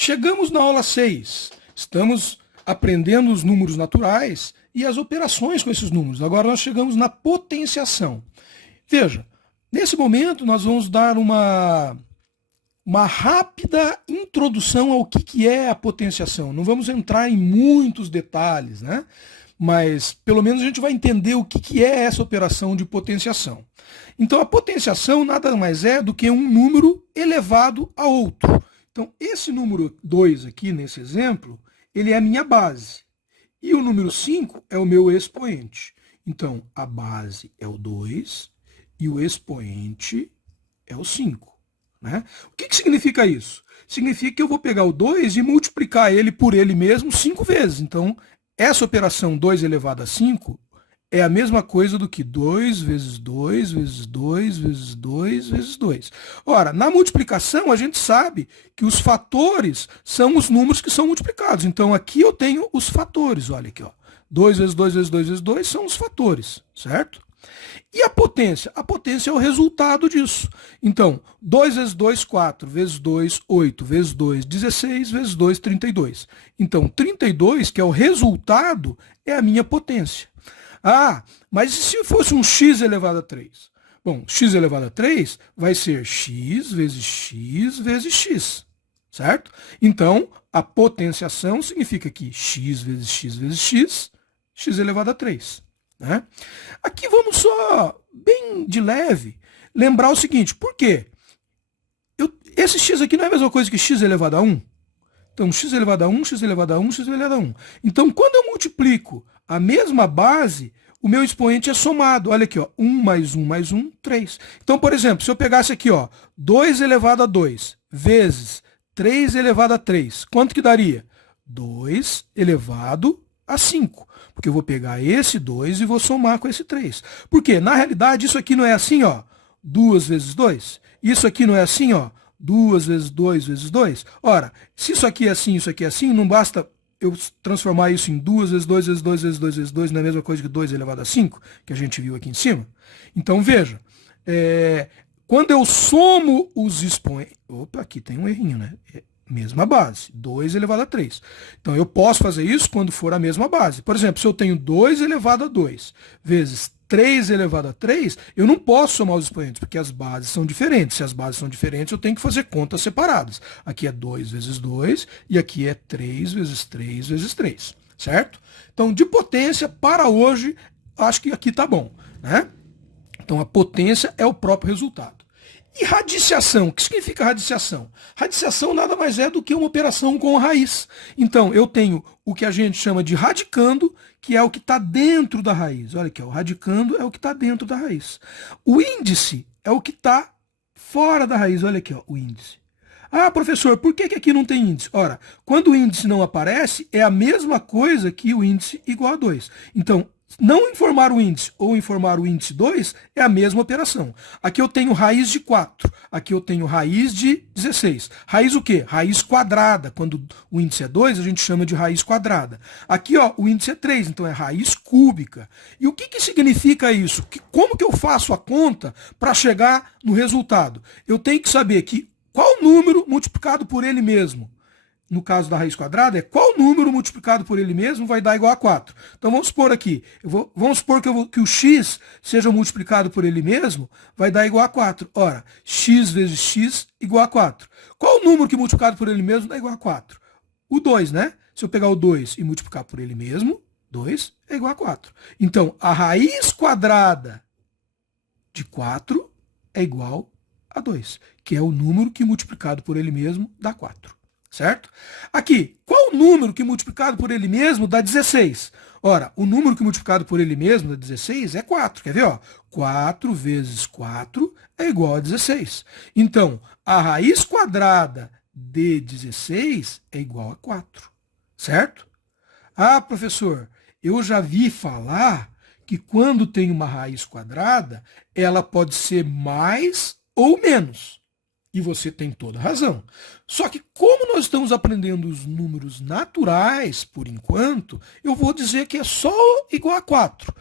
Chegamos na aula 6. Estamos aprendendo os números naturais e as operações com esses números. Agora nós chegamos na potenciação. Veja, nesse momento nós vamos dar uma rápida introdução ao que é a potenciação. Não vamos entrar em muitos detalhes, né? Mas pelo menos a gente vai entender o que é essa operação de potenciação. Então a potenciação nada mais é do que um número elevado a outro. Então esse número 2 aqui, nesse exemplo, ele é a minha base. E o número 5 é o meu expoente. Então a base é o 2 e o expoente é o 5. Né? O que significa isso? Significa que eu vou pegar o 2 e multiplicar ele por ele mesmo 5 vezes. Então, essa operação 2 elevado a 5 é a mesma coisa do que 2 vezes 2 vezes 2 vezes 2 vezes 2. Ora, na multiplicação a gente sabe que os fatores são os números que são multiplicados. Então, aqui eu tenho os fatores. Olha aqui, ó. 2 vezes 2 vezes 2 vezes 2 são os fatores, certo? E a potência? A potência é o resultado disso. Então, 2 vezes 2, 4, vezes 2, 8, vezes 2, 16, vezes 2, 32. Então, 32, que é o resultado, é a minha potência. Ah, mas e se fosse um x elevado a 3? Bom, x elevado a 3 vai ser x vezes x vezes x, certo? Então, a potenciação significa que x vezes x vezes x, x elevado a 3. Né? Aqui vamos só, bem de leve, lembrar o seguinte, por quê? Esse x aqui não é a mesma coisa que x elevado a 1? Então, x elevado a 1, x elevado a 1, x elevado a 1. Então, quando eu multiplico a mesma base, o meu expoente é somado. Olha aqui, ó, 1 mais 1 mais 1, 3. Então, por exemplo, se eu pegasse aqui, ó, 2 elevado a 2 vezes 3 elevado a 3, quanto que daria? 2 elevado a 5. Porque eu vou pegar esse 2 e vou somar com esse 3. Por quê? Na realidade, isso aqui não é assim, ó, 2 vezes 2. Isso aqui não é assim, ó, 2 vezes 2 vezes 2. Ora, se isso aqui é assim, isso aqui é assim, não basta eu transformar isso em 2 vezes 2 vezes 2 vezes 2 vezes 2, não é a mesma coisa que 2 elevado a 5, que a gente viu aqui em cima? Então, veja, quando eu somo os expoentes... Opa, aqui tem um errinho, né? Mesma base, 2 elevado a 3. Então, eu posso fazer isso quando for a mesma base. Por exemplo, se eu tenho 2 elevado a 2 vezes 3 elevado a 3, eu não posso somar os expoentes, porque as bases são diferentes. Se as bases são diferentes, eu tenho que fazer contas separadas. Aqui é 2 vezes 2 e aqui é 3 vezes 3 vezes 3, certo? Então, de potência, para hoje, acho que aqui está bom, né? Então, a potência é o próprio resultado. E radiciação? O que significa radiciação? Radiciação nada mais é do que uma operação com raiz. Então, eu tenho o que a gente chama de radicando, que é o que está dentro da raiz. Olha aqui, ó, o radicando é o que está dentro da raiz. O índice é o que está fora da raiz. Olha aqui, ó, o índice. Ah, professor, por que aqui não tem índice? Ora, quando o índice não aparece, é a mesma coisa que o índice igual a 2. Então, não informar o índice ou informar o índice 2 é a mesma operação. Aqui eu tenho raiz de 4, aqui eu tenho raiz de 16. Raiz o quê? Raiz quadrada. Quando o índice é 2, a gente chama de raiz quadrada. Aqui, ó, o índice é 3, então é raiz cúbica. E o que significa isso? Como que eu faço a conta para chegar no resultado? Eu tenho que saber qual número multiplicado por ele mesmo. No caso da raiz quadrada, qual número multiplicado por ele mesmo vai dar igual a 4. Então vamos supor aqui, vamos supor que o x seja multiplicado por ele mesmo, vai dar igual a 4. Ora, x vezes x igual a 4. Qual número que multiplicado por ele mesmo dá igual a 4? O 2, né? Se eu pegar o 2 e multiplicar por ele mesmo, 2 é igual a 4. Então, a raiz quadrada de 4 é igual a 2, que é o número que multiplicado por ele mesmo dá 4. Certo? Aqui, qual o número que multiplicado por ele mesmo dá 16? Ora, o número que multiplicado por ele mesmo dá 16 é 4. Quer ver? Ó? 4 vezes 4 é igual a 16. Então, a raiz quadrada de 16 é igual a 4. Certo? Ah, professor, eu já vi falar que quando tem uma raiz quadrada, ela pode ser mais ou menos. E você tem toda a razão. Só que como nós estamos aprendendo os números naturais, por enquanto, eu vou dizer que é só igual a 4.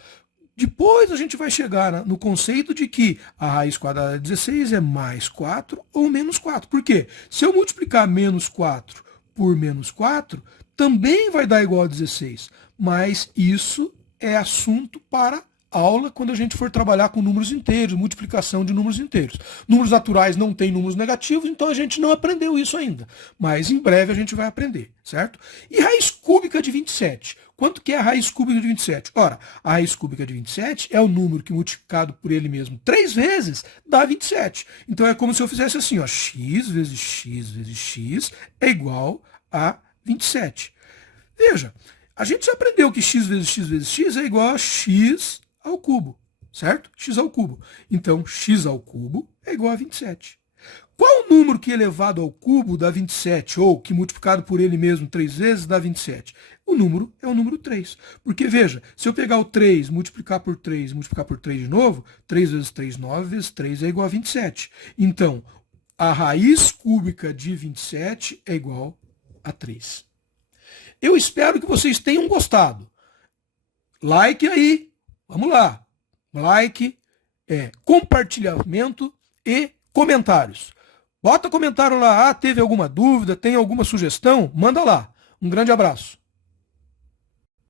Depois a gente vai chegar no conceito de que a raiz quadrada de 16 é mais 4 ou menos 4. Por quê? Se eu multiplicar menos 4 por menos 4 também vai dar igual a 16. Mas isso é assunto para aula quando a gente for trabalhar com números inteiros, multiplicação de números inteiros. Números naturais não tem números negativos, então a gente não aprendeu isso ainda. Mas em breve a gente vai aprender, certo? E raiz cúbica de 27. Quanto que é a raiz cúbica de 27? Ora, a raiz cúbica de 27 é o número que multiplicado por ele mesmo 3 vezes dá 27. Então é como se eu fizesse assim, ó, x vezes x vezes x é igual a 27. Veja, a gente já aprendeu que x vezes x vezes x é igual a x ao cubo, certo? X ao cubo. Então, x ao cubo é igual a 27. Qual o número que elevado ao cubo dá 27, ou que multiplicado por ele mesmo 3 vezes dá 27? O número é o número 3. Porque, veja, se eu pegar o 3, multiplicar por 3 de novo, 3 vezes 3, 9 vezes 3 é igual a 27. Então, a raiz cúbica de 27 é igual a 3. Eu espero que vocês tenham gostado. Like aí. Vamos lá. Like, compartilhamento e comentários. Bota comentário lá. Ah, teve alguma dúvida? Tem alguma sugestão? Manda lá. Um grande abraço.